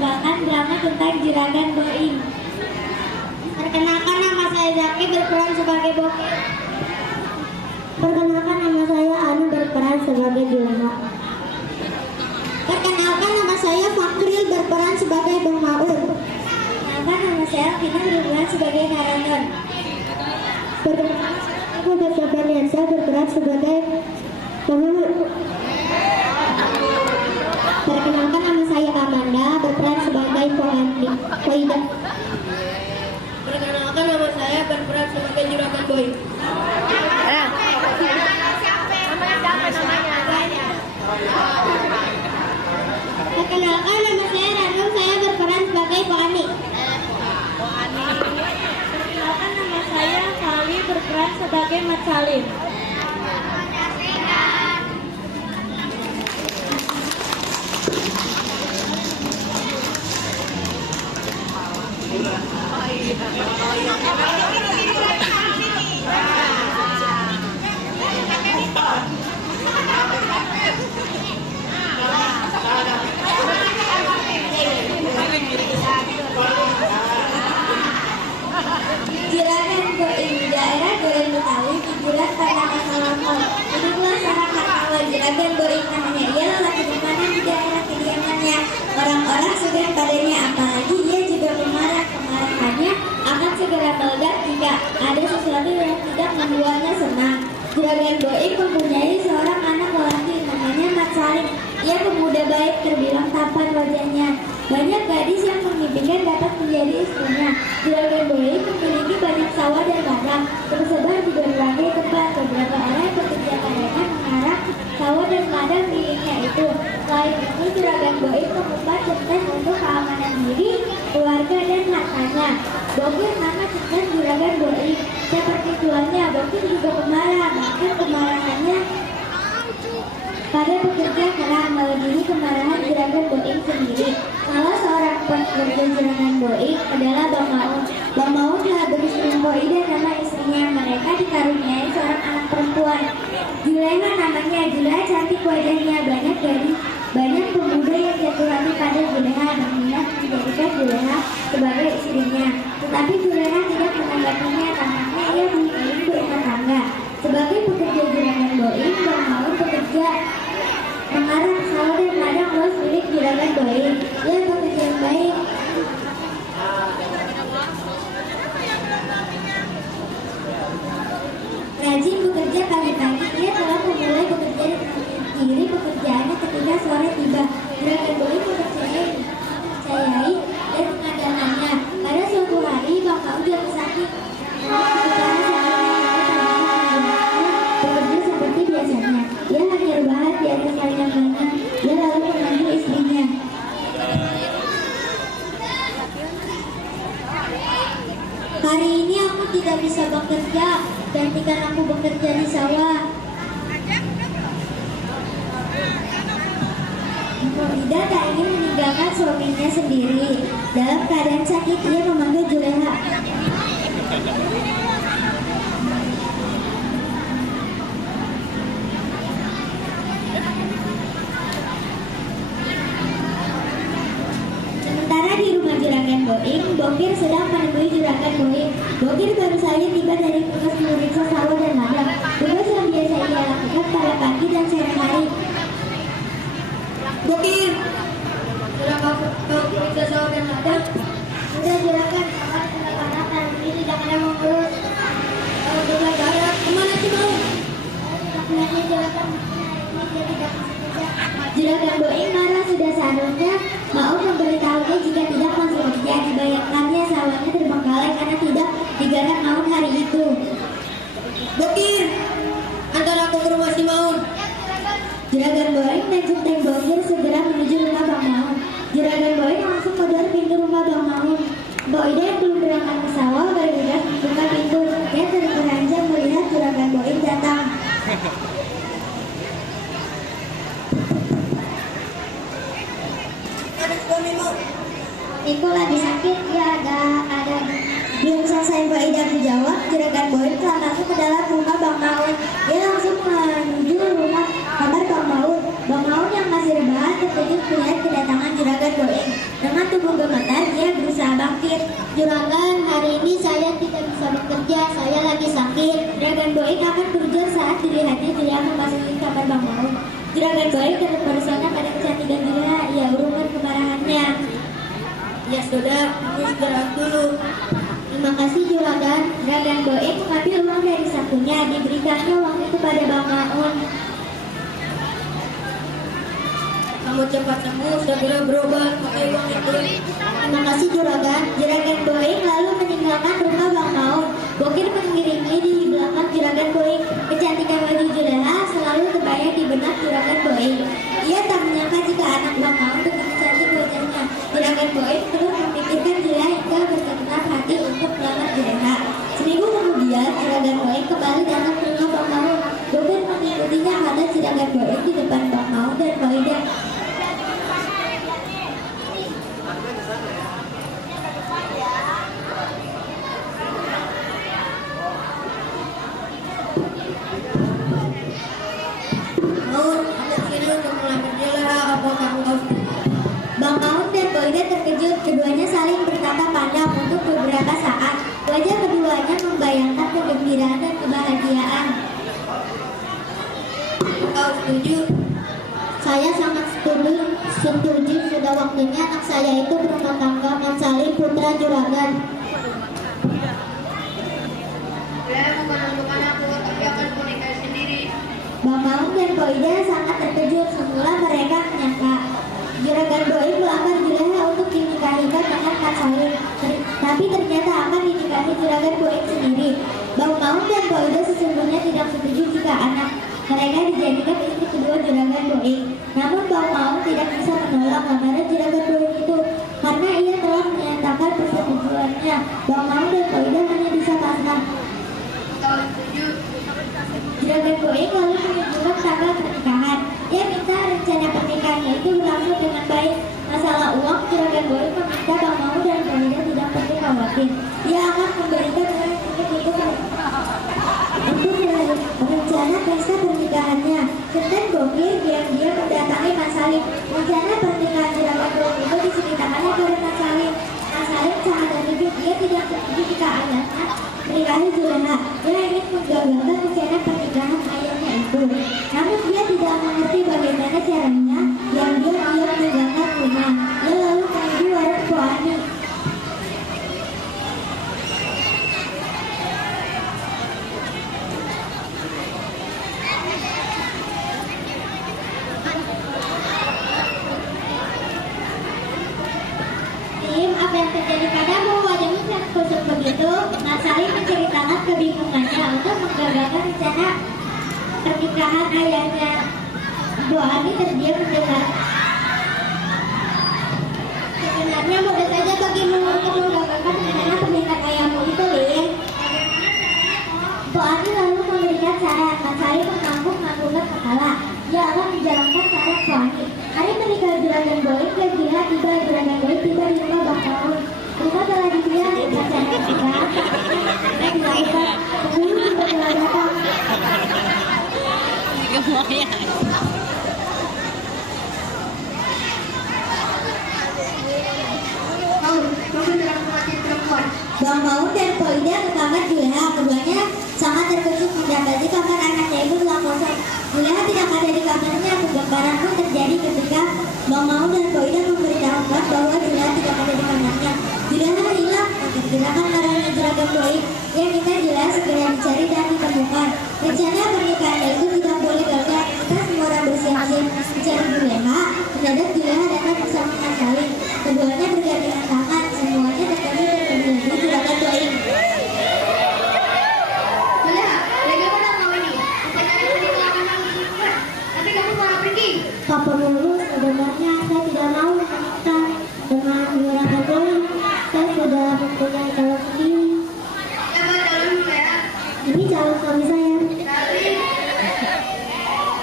mempersembahkan drama tentang Juragan Boim. Perkenalkan, nama saya Zaki, berperan sebagai Bokir. Perkenalkan, nama saya Anu, berperan sebagai Juleha. Perkenalkan, nama saya Fakril, berperan sebagai Bang Maun. Perkenalkan, nama saya Vina, berperan sebagai Karaton. Perkenalkan, aku Bersabarliansa, berperan sebagai Penghulu. Perkenalkan, nama saya Amanda, berperan sebagai Poida. Perkenalkan, nama saya berperan sebagai Juragan Boim. Perkenalkan, nama saya Ranu, saya berperan sebagai Poani. Perkenalkan, nama saya Kali, berperan sebagai Mat Salim. Juragan Boim, daerah Duren Betawi, dijurat pada masa lampau. Hiduplah seorang hartawa Juragan Boim, namanya ia lelaki rumahan di daerah kediamannya. Orang-orang segan padanya, apalagi ia juga pemarah. Kemarahannya akan segera meledak jika ada sesuatu yang tidak membuatnya senang. Juragan Boim mempunyai seorang anak lelaki, namanya Mat Salim. Ia pemuda baik, terbilang tampan wajahnya. Banyak gadis yang memimpikan dapat menjadi istrinya. Juragan Boim memiliki banyak sawah dan ladang, tersebar di berbagai tempat. Beberapa orang yang bekerja padanya mengarang sawah dan ladang miliknya itu. Selain itu, Juragan Boim mengumpat cerdas untuk keamanan diri, keluarga, dan hartanya. Bokir nama cerdas Juragan Boim. Seperti tuannya, Bokir juga pemarah, bahkan kemarahannya pada pekerja keras melebihi kemarahan Juragan Boim sendiri. Salah seorang pekerja Juragan Boim adalah Bang Maun. Bang Maun telah beristri Poida, nama istrinya. Mereka dikaruniai seorang anak perempuan. Juleha namanya. Juleha cantik wajahnya. Banyak pemuda yang jatuh hati pada Juleha dan minat menjadikan Juleha sebagai istrinya. Tetapi Juleha tidak menanggapinya, tampaknya ia ingin berumah tangga. Sebagai pekerja Juragan Boim, Bang Maun bekerja mengarang sawah dan ladang luas milik Juragan Boim. Ia bekerja yang baik. Rajin bekerja pagi-pagi, ia telah memulai bekerja diri pekerjaannya ketika sore tiba. Juragan Boim mempercayai dan mengandalkannya. Pada suatu hari, Bang Maun jatuh sakit. Bekerja seperti biasanya. Ia hanya rebahan di atas ranjang tanah. Dia lalu memanggil istrinya. Hari ini aku tidak bisa bekerja. Gantikan aku bekerja di sawah. Poida tak ingin meninggalkan suaminya sendiri. Dalam keadaan sakit, ia memanggil Juleha. Sementara di rumah Juragan Boim, Bokir sedang menemui Juragan Boim. Bokir baru saja tiba dari tugas memeriksa sawah dan ladang. Tugas yang biasa ia lakukan pada pagi dan sore hari. Bokir, sudah kau periksa sawah dan ladang? Sudah, Juragan, kawan anak-anak hari ini tidak ada mengurus. Kalau berlajaran, kemana sih mau? Sebenarnya Juragan ini dia tidak masuk kerja. Juragan Boim marah. Sudah seharusnya mau memberitahunya jika tidak masuk kerja. Dibayangkannya sawahnya terbengkalai karena tidak digarap Maun hari itu. Bokir, antar aku ke rumah si Maun. Juragan Boim dan Centeng Bokir segera menuju rumah Bang Maun. Juragan Boim langsung mengejar pintu rumah Bang Maun. Poida yang belum berangkat ke sawah bergegas membuka pintu. Dia terperanjat melihat Juragan Boim datang. Iku lagi sakit, ya ada. Belum selesai Poida menjawab, Juragan Boim telah masuk ke dalam rumah Bang Maun. Dia langsung menuju rumah kamar Bang Maun. Bang Maun yang masih rebahan terkejut melihat kedatangan Juragan Boim. Dengan bangkit. Juragan, hari ini saya tidak bisa bekerja, saya lagi sakit. Juragan Boing akan berujur saat dilihatnya Juleha memasuki kamar Bang Maung. Juragan Boing terpesona pada kecantikan Juleha. Ia urungkan kemarahannya. Ya sudah, ini istirahat dulu. Terima kasih Juragan. Juragan Boing mengambil uang dari sakunya. Diberikannya uang itu pada Bang Maung. Kamu cepat sembuh, segera berobat pakai uang itu. Terima kasih Juragan. Juragan Boing lalu meninggalkan rumah Bang Maung. Bokir mengiringi di belakang Juragan Boing. Kecantikan wajah Juleha selalu terbayang di benak Juragan Boing. Ia tak menyangka jika anak Bang Maung begitu cantik wajahnya. Juragan Boing terus memikirkan Juleha hingga berkenan hati untuk melamar Juleha. Seminggu kemudian Juragan Boing kembali datang ke rumah Bang Maung. Bokir mengikutinya karena Juragan Boing di depan Bang Maung dan Boing. Bang Maung dan Boyda terkejut, keduanya saling bertatap pandang untuk beberapa saat. Wajah keduanya membayangkan kegembiraan dan kebahagiaan. Kau setuju? Saya sangat setuju sudah waktunya anak saya itu berumah tangga. Mat Salim, putra Juragan. Saya bukan untuk anakku, tapi akan menikah sendiri. Bang Maung dan Boyda sangat terkejut. Semula mereka menyangka Juragan Boing melamar Juleha untuk dinikahikan dengan Mat Salim, tapi ternyata akan dinikahi Juragan Boing sendiri. Bang Maung dan Boyda sesungguhnya tidak setuju jika anak mereka dijadikan istri kedua Juragan Boing. Namun Bang Maung tidak bisa menolak lamaran Juragan Boing itu karena ia telah menyatakan persetujuannya. Bang Maung dan Boyda hanya bisa pasrah. Kau setuju? Juragan Boing lalu menunjukkan tanggal pernikahan. Ia minta rencana pernikahannya itu berlangsung dengan baik. Masalah uang, Juragan Boing meminta Bang Maung dan Boyda tidak perlu khawatir. Ia akan memberikan uang itu untuk rencana pesta pernikahannya. Senten Bokir diam-diam mendatangi Mas Salim. Rencana pernikahan Juragan Boing itu diceritakannya kepada Mas Salim. Mas Salim sangat terkejut. Dia tidak setuju jika ayahnya menikahi Juleha. Dia ingin menggagalkan rencana pernikahan ayahnya itu. Namun dia tidak mengerti bagaimana caranya yang dia meninggalkan rumah. Dia lalu menuju warung Po Ani. Tim, apa yang terjadi padamu? Wajahmu sangat kusut begitu. Mas Salim menceritakan kebingungannya untuk menggagalkan rencana pernikahan ayahnya. Bu Ani terdiam mendengar. Sebenarnya mudah saja bagimu untuk menggagalkan rencana pernikahan ayahmu itu, Lin. Bu Ani lalu memberikan saran. Mas Salim mengangguk-anggukkan kepala. Dia akan menjalankan saran Bu Ani. Hari pernikahan Juragan Boing dan Juleha tiba. Juragan Boing tiba di rumah Bang Maung. Rumah telah dihias rencana pernikahan. Yang dilakukan penghulu juga telah datang. Kamu jangan mati perempuan. Bang Maung dan Boyda ke kamar Juleha. Keduanya sangat terkejut mendapati kamar anaknya itu telah kosong. Juleha tidak ada di kamarnya. Kegempaaran pun terjadi ketika Bang Maung dan Boyda memberitahukan bahwa Juleha tidak ada di kamarnya. Juleha hilang. Pergerakan marahnya Juragan Boing. Ia minta Juleha segera dicari dan ditemukan. Rencana pernikahannya itu tidak boleh gagal. Kita semua orang bersiap-siap mencari Juleha. Mendadak Juleha datang bersama Mas Salim. Keduanya bergandengan tangan. Semuanya terkejut dan menjadi Juragan Boing. Juleha, bagaimana kau ini? Bukannya pernikahan kamu dibuat, tapi kamu malah pergi. Papa Mulu, sebenarnya saya tidak mau menikah dengan Juragan Boing. Saya sudah mempunyai calon sendiri. Siapa calonmu ya? Ini calon suami saya. Salim.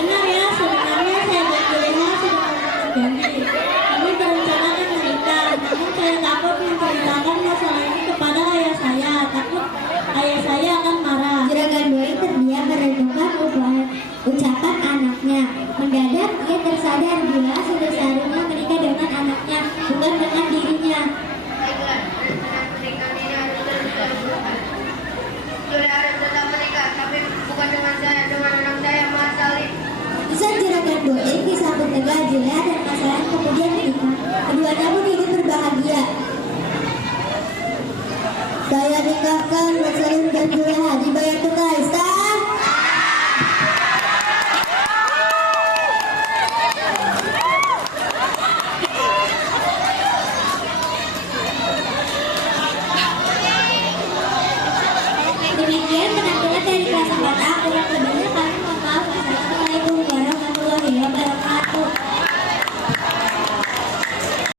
Benar ya, sebenarnya saya dan Juleha sudah mempunyai janji. Kami berencanakan Mat Salim dan juga Hadi